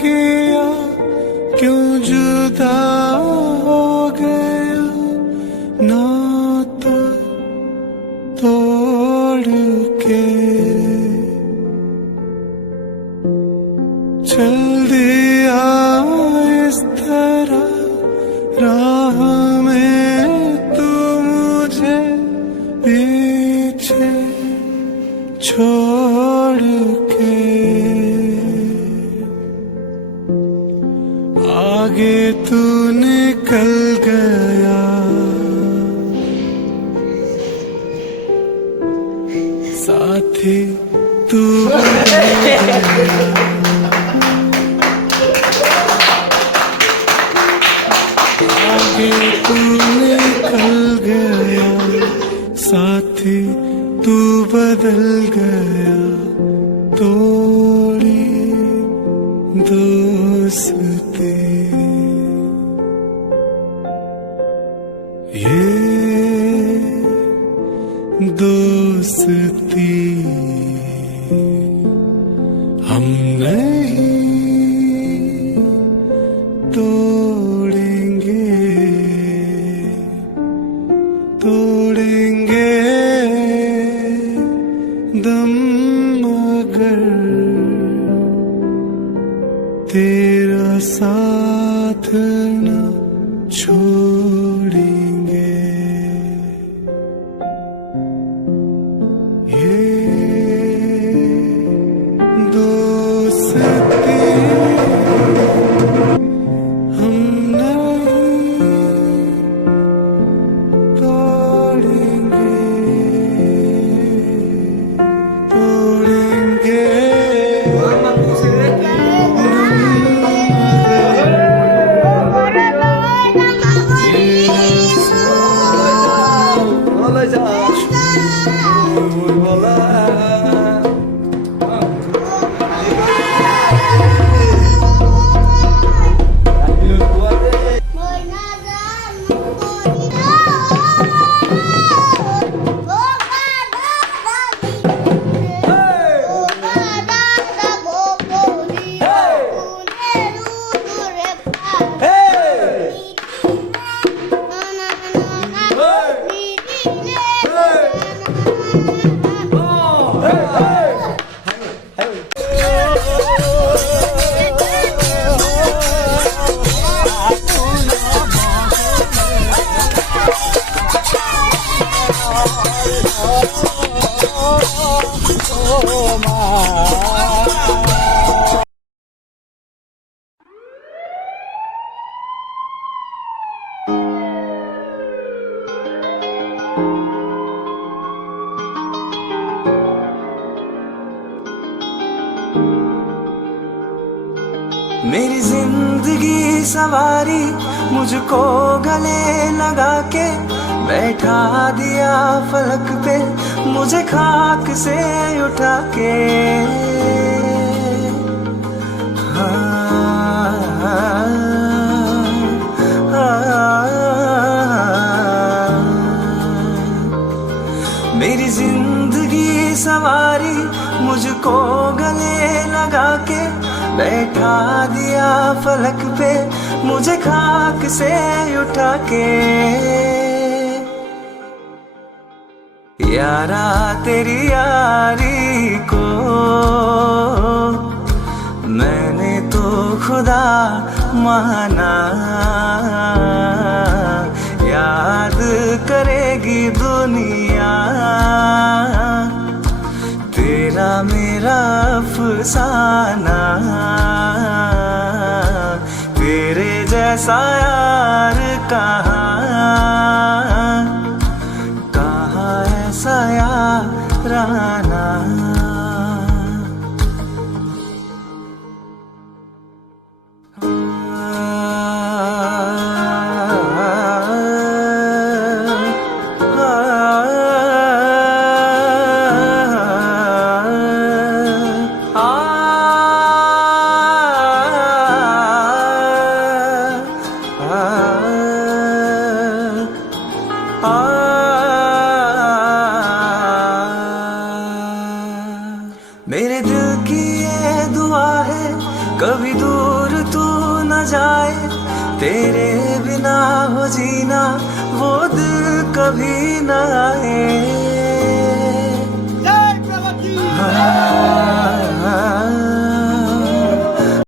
किया क्यों जुदा हो गया नाता तोड़ के चल दिया इस तरह राह में तू मुझे पीछे छोड़ के आगे तू निकल गया साथी तू आगे तू निकल गया साथी तू बदल गया तोड़ी दोस्ती ये दोस्ती हम नहीं तोड़ेंगे तोड़ेंगे दम मगर तेरा साथ न छोड़ेंगे ये दोस्ती हम नहीं तोड़ेंगे तोड़ेंगे मेरी जिंदगी सवारी मुझको गले लगा के बैठा दिया फलक पे मुझे खाक से उठा के मेरी जिंदगी सवारी मुझको गले लगा के बैठा दिया फलक पे मुझे खाक से उठा के यारा तेरी यारी को मैंने तो खुदा माना याद करेगी दुनिया तेरा मेरा अफसाना तेरे जैसा यार कहाँ ऐसा याराना जीना वो दिल कभी न आए।